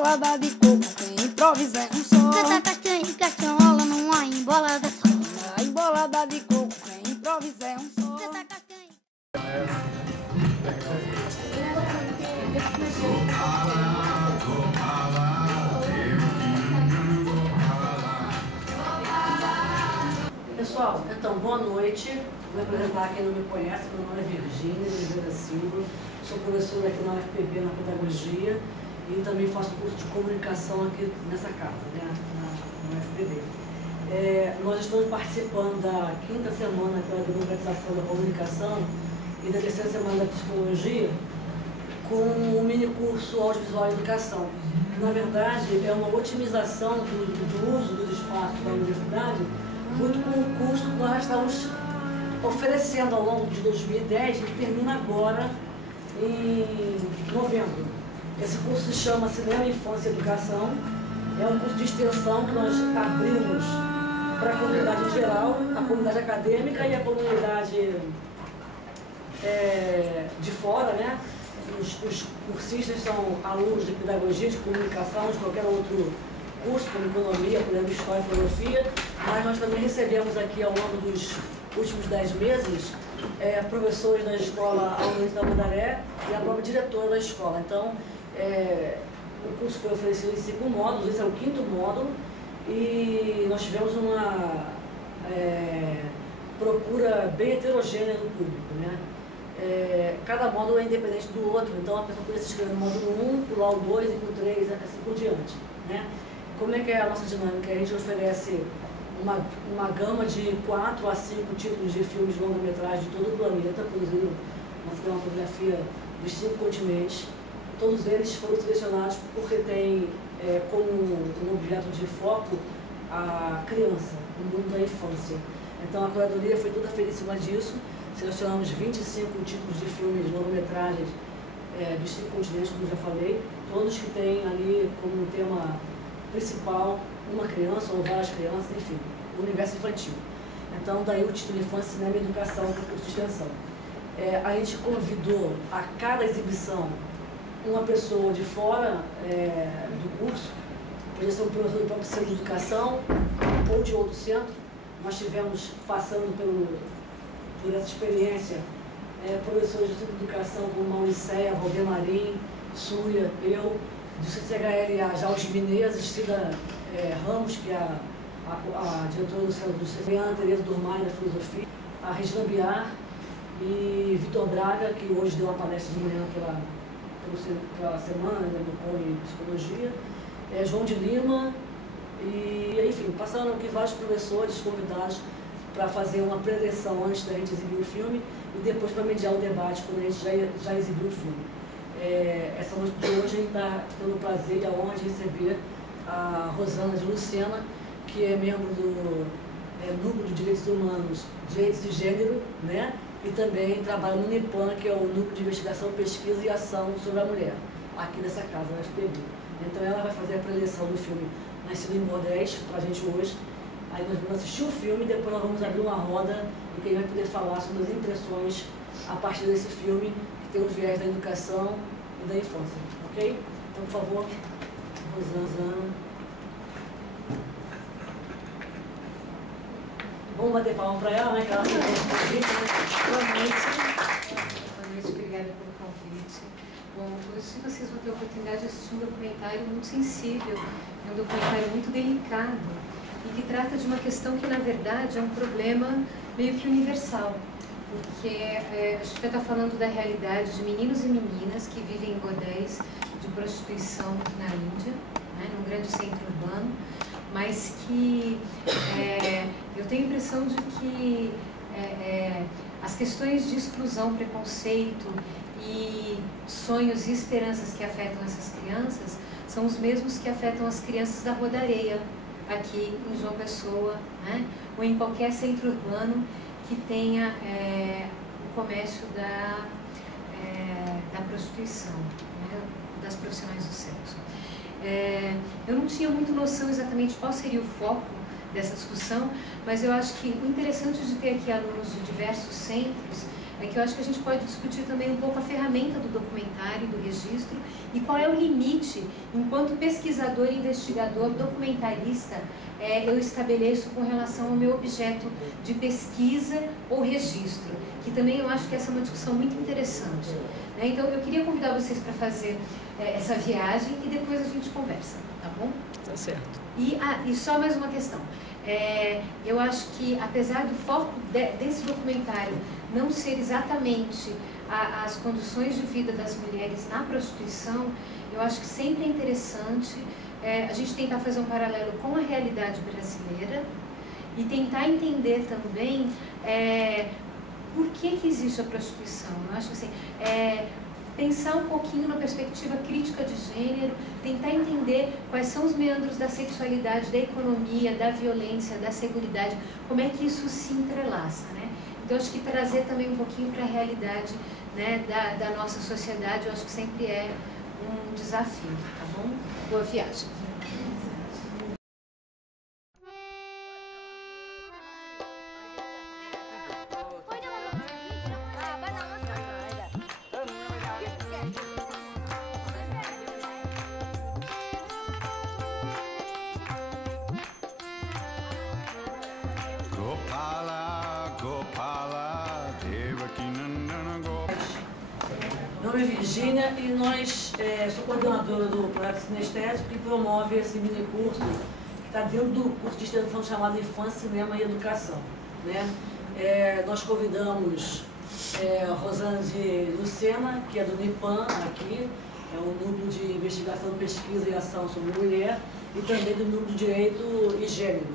embolada de coco, quem improvisa é um só. Canta castanha e castanhola numa embolada só. Na embolada de coco, quem improvisa é um só. Canta castanha. Pessoal, então, boa noite. Vou apresentar quem não me conhece. Meu nome é Virgínia Oliveira Silva. Sou professora aqui na UFPB, na Pedagogia, e também faço curso de comunicação aqui nessa casa, né, na UFPB. Nós estamos participando da 5ª semana pela democratização da comunicação e da 3ª semana da psicologia com o mini curso Audiovisual e Educação. Na verdade, é uma otimização do uso dos espaços da universidade, junto com o curso que nós estamos oferecendo ao longo de 2010 e que termina agora em novembro. Esse curso se chama Cinema, Infância e Educação. É um curso de extensão que nós abrimos para a comunidade em geral, a comunidade acadêmica e a comunidade de fora, né? Os cursistas são alunos de pedagogia, de comunicação, de qualquer outro curso, como economia, por exemplo, história e filosofia, mas nós também recebemos aqui ao longo dos últimos 10 meses professores da escola Almirante Tamandaré e a própria diretora da escola. Então, o curso foi oferecido em 5 módulos, esse é o 5º módulo, e nós tivemos uma procura bem heterogênea no público, né? Cada módulo é independente do outro, então a pessoa pode se inscrever no módulo 1, pular o 2 e o 3, assim por diante, né? Como é que é a nossa dinâmica? A gente oferece uma gama de 4 a 5 títulos de filmes de longa-metragem de todo o planeta, produzido uma cinematografia dos 5 continentes. Todos eles foram selecionados porque tem como um objeto de foco a criança, o mundo da infância. Então a curadoria foi toda feita em cima disso. Selecionamos 25 títulos de filmes de longa-metragens dos 5 continentes, como já falei, todos que têm ali como tema principal uma criança ou várias crianças, enfim, o universo infantil. Então, daí o título Infância, Cinema e Educação, que é o curso de extensão. A gente convidou a cada exibição uma pessoa de fora do curso, podia ser um professor do próprio centro de educação ou de outro centro. Nós tivemos, passando por essa experiência, professores do centro de educação como Mauricéia, Robê Marim, Súria, eu, do CCHL, a Jaules Menezes, Cida Ramos, que é a diretora do Centro do CCHL, Tereza Durmai, da Filosofia, a Regina Biar e Vitor Braga, que hoje deu uma palestra de manhã pela semana do CONE Psicologia, João de Lima, e enfim, passaram aqui vários professores convidados para fazer uma preleção antes da gente exibir o filme e depois para mediar o debate quando a gente já exibiu o filme. Essa noite de hoje a gente está tendo o prazer e a honra de receber a Rosana de Lucena, que é membro do Núcleo de Direitos Humanos, Direitos de Gênero, né? E também trabalha no NIPAM, que é o Núcleo de Investigação, Pesquisa e Ação sobre a Mulher, aqui nessa casa, na UFPB. Então ela vai fazer a preleção do filme Nascido em Bordéis para a gente hoje. Aí nós vamos assistir o filme e depois nós vamos abrir uma roda em que a gente vai poder falar sobre as impressões a partir desse filme, que tem o viés da educação e da infância, ok? Então, por favor, Rosana. Vamos bater palma para ela, né? Que ela tem um convite, né? Boa noite. Boa noite, obrigada pelo convite. Bom, hoje vocês vão ter a oportunidade de assistir um documentário muito sensível, um documentário muito delicado e que trata de uma questão que, na verdade, é um problema meio que universal. Porque a gente vai estar falando da realidade de meninos e meninas que vivem em bordéis de prostituição na Índia, né, num grande centro urbano, mas que eu tenho a impressão de que as questões de exclusão, preconceito e sonhos e esperanças que afetam essas crianças são os mesmos que afetam as crianças da Rua da Areia, aqui em João Pessoa, né, ou em qualquer centro urbano que tenha o comércio da prostituição, né, das profissionais do sexo. Eu não tinha muito noção exatamente qual seria o foco dessa discussão, mas eu acho que o interessante de ter aqui alunos de diversos centros é que eu acho que a gente pode discutir também um pouco a ferramenta do documentário, do registro, e qual é o limite, enquanto pesquisador, investigador, documentarista, eu estabeleço com relação ao meu objeto de pesquisa ou registro, que também eu acho que essa é uma discussão muito interessante. Né? Então, eu queria convidar vocês para fazer essa viagem e depois a gente conversa, tá bom? Tá certo. E só mais uma questão. Eu acho que, apesar do foco desse documentário não ser exatamente as condições de vida das mulheres na prostituição, eu acho que sempre é interessante a gente tentar fazer um paralelo com a realidade brasileira e tentar entender também por que existe a prostituição. Eu acho que assim, pensar um pouquinho na perspectiva crítica de gênero, tentar entender quais são os meandros da sexualidade, da economia, da violência, da seguridade, como é que isso se entrelaça, né? Então, acho que trazer também um pouquinho para a realidade, né, da nossa sociedade, eu acho que sempre é um desafio, tá bom? Boa viagem. Meu nome é Virgínia e sou coordenadora do projeto Sinestésico, que promove esse mini curso que está dentro do curso de extensão chamado Infância, Cinema e Educação. Né? Nós convidamos Rosana de Lucena, que é do NIPAM, aqui, é o Núcleo de Investigação, Pesquisa e Ação sobre Mulher, e também do Núcleo de Direito e Gênero.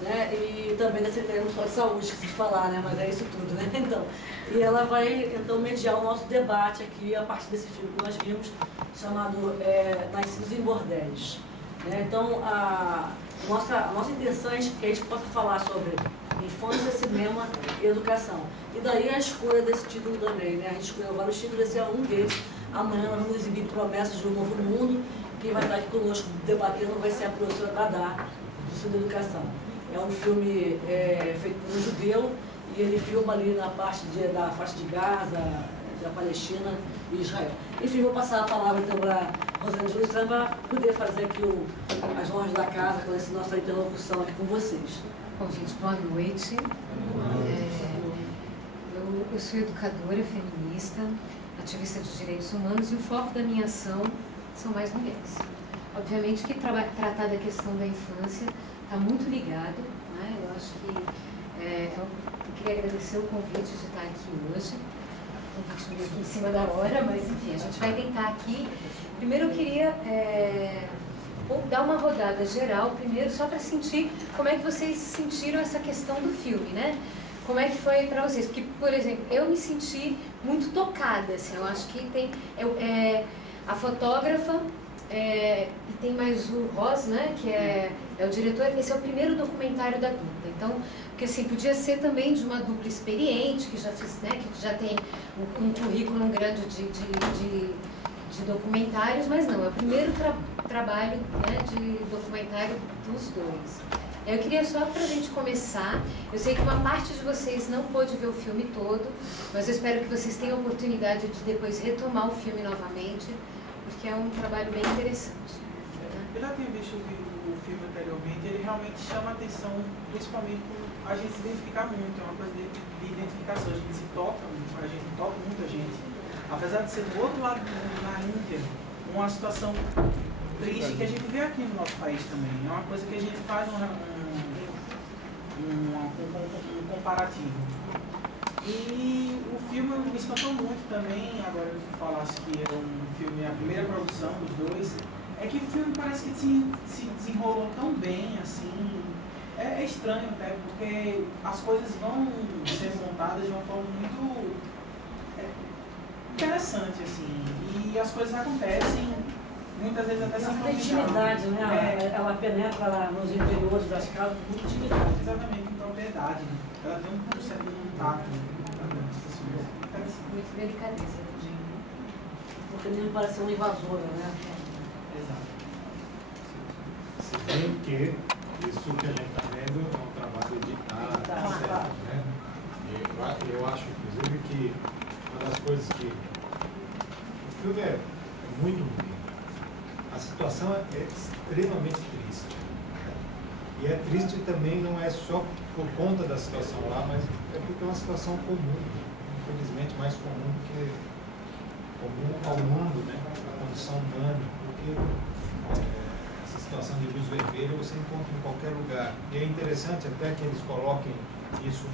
Né? E também da Secretaria Municipal de Saúde, esqueci de falar, né? Mas é isso tudo, né? Então, e ela vai mediar o nosso debate aqui a partir desse filme que nós vimos, chamado Nascidos em Bordéis. Né? Então, a nossa intenção é que a gente possa falar sobre infância, cinema e educação. E daí a escolha desse título também, né? A gente escolheu vários títulos, esse é um deles. Amanhã nós vamos exibir Promessas de um Novo Mundo. Quem vai estar aqui conosco debatendo vai ser a professora Dadá, do Centro de Educação. É um filme feito por um judeu e ele filma ali na parte da faixa de Gaza, da Palestina e Israel. Enfim, vou passar a palavra então para Rosana de Lucena para poder fazer aqui as honras da casa com essa nossa interlocução aqui com vocês. Bom, gente, boa noite. Eu sou educadora feminista, ativista de direitos humanos e o foco da minha ação são mais mulheres. Obviamente que tratar da questão da infância está muito ligado, né? Eu acho que eu queria agradecer o convite de estar aqui hoje. O convite veio aqui em cima da hora, mas enfim, a gente vai tentar aqui. Primeiro eu queria dar uma rodada geral, primeiro só para sentir como é que vocês sentiram essa questão do filme, né? Como é que foi para vocês? Porque, por exemplo, eu me senti muito tocada, assim, eu acho que tem a fotógrafa e tem mais o Ross, né, que é o diretor. Esse é o primeiro documentário da dupla, então, porque assim, podia ser também de uma dupla experiente, que já fez, né, que já tem um currículo grande de documentários, mas não, é o primeiro trabalho, né, de documentário dos dois. Eu queria só para a gente começar, eu sei que uma parte de vocês não pôde ver o filme todo, mas eu espero que vocês tenham a oportunidade de depois retomar o filme novamente, porque é um trabalho bem interessante. Eu já tinha visto o filme anteriormente, ele realmente chama a atenção, principalmente por a gente se identificar muito, é uma coisa de identificação, a gente se toca muito, a gente toca muita gente. Apesar de ser do outro lado, na Índia, uma situação triste que a gente vê aqui no nosso país também. É uma coisa que a gente faz um comparativo. E o filme me espantou muito também, agora que eu falasse que era um filme, a primeira produção dos dois, é que o filme parece que se desenrolou tão bem, assim. É estranho até, porque as coisas vão ser montadas de uma forma muito interessante, assim. E as coisas acontecem, muitas vezes até sem tem intimidade, né? Ela penetra lá nos interiores das casas com muita intimidade. Exatamente, com propriedade. Ela tem um certo contato das pessoas. Muito delicadeza também. Porque nem parece uma invasora, né? Exato. Se bem que isso que a gente está vendo é um trabalho editado, certo, né? Eu acho, inclusive, que extremamente triste. E é triste também não é só por conta da situação lá, mas é porque é uma situação comum, infelizmente mais comum ao mundo, né? A condição humana, porque essa situação de luz vermelha você encontra em qualquer lugar. E é interessante até que eles coloquem isso,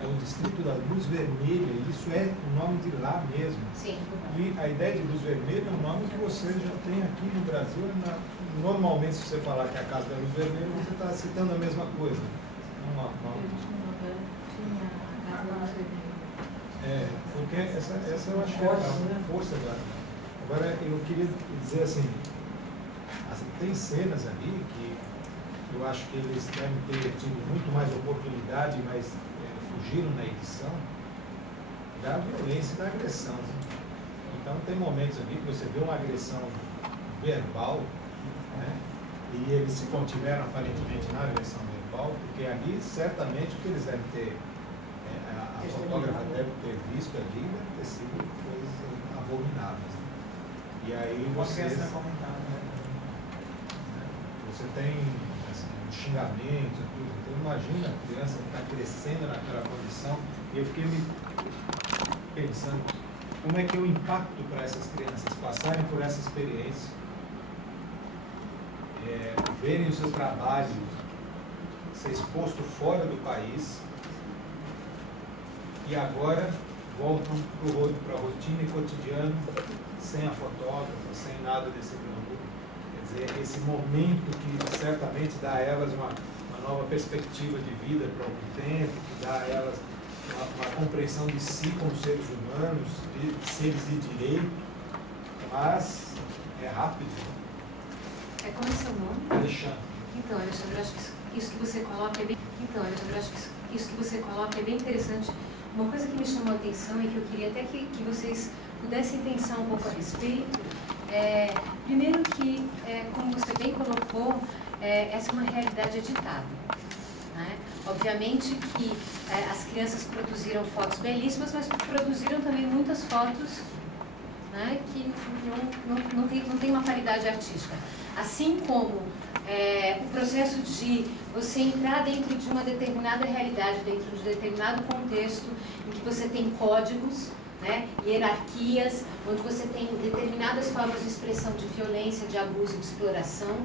é o distrito da luz vermelha, isso é o nome de lá mesmo. Sim. E a ideia de luz vermelha é um nome que você já tem aqui no Brasil. Normalmente, se você falar que é a Casa da Luz Vermelha, você está citando a mesma coisa. Porque essa eu acho que é a força da... Agora, eu queria dizer assim, tem cenas ali que eu acho que eles devem ter tido muito mais oportunidade, mas fugiram na edição da violência e da agressão. Então, tem momentos ali que você vê uma agressão verbal, né? E eles se contiveram aparentemente na agressão verbal, porque ali certamente o que eles devem ter, a fotógrafa deve ter visto ali, deve ter sido coisas abomináveis. Né? E aí você tem assim, um xingamento, tudo. Então imagina a criança que está crescendo naquela condição, e eu fiquei me pensando como é que é o impacto para essas crianças passarem por essa experiência, verem o seu trabalho ser exposto fora do país e agora voltam para a rotina e cotidiano sem a fotógrafa, sem nada desse glamour. Quer dizer, esse momento que certamente dá a elas uma nova perspectiva de vida por algum tempo, que dá a elas uma compreensão de si como seres humanos, de seres de direito, mas é rápido. Qual é o seu nome? Alexandre. Então, Alexandre, eu acho que isso que você coloca é bem interessante. Uma coisa que me chamou a atenção e que eu queria até que vocês pudessem pensar um pouco a respeito, primeiro que, como você bem colocou, essa é uma realidade editada. Né? Obviamente que as crianças produziram fotos belíssimas, mas produziram também muitas fotos, né, que não tem uma qualidade artística. Assim como o processo de você entrar dentro de uma determinada realidade, dentro de um determinado contexto, em que você tem códigos, né, hierarquias, onde você tem determinadas formas de expressão de violência, de abuso, de exploração,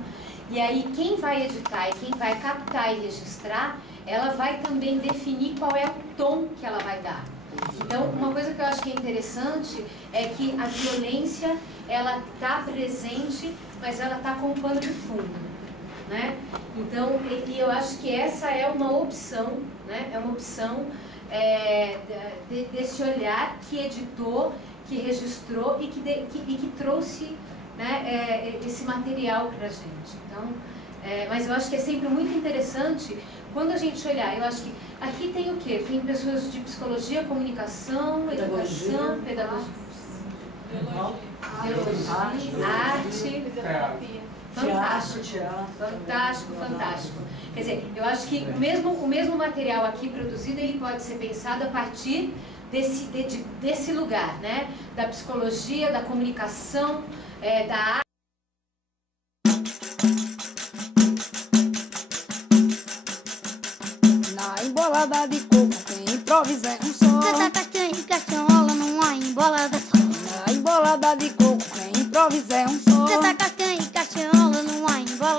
e aí quem vai editar e quem vai captar e registrar, ela vai também definir qual é o tom que ela vai dar. Então, uma coisa que eu acho que é interessante é que a violência, ela está presente, mas ela está com um pano de fundo, né? Então, e eu acho que essa é uma opção, né? É uma opção desse olhar que editou, que registrou e que trouxe, né, esse material para a gente. Então, mas eu acho que é sempre muito interessante quando a gente olhar. Eu acho que aqui tem o quê? Tem pessoas de psicologia, comunicação, educação, pedagogia, arte, fantástico. Quer dizer, eu acho que o mesmo material aqui produzido, ele pode ser pensado a partir desse lugar, né? Da psicologia, da comunicação, da arte. Na embolada de coco, quem improvisa é um som. Canta castanha e castanhola numa embolada só. Na embolada de coco, quem improvisa é um som. Canta castanha e castanhola numa embolada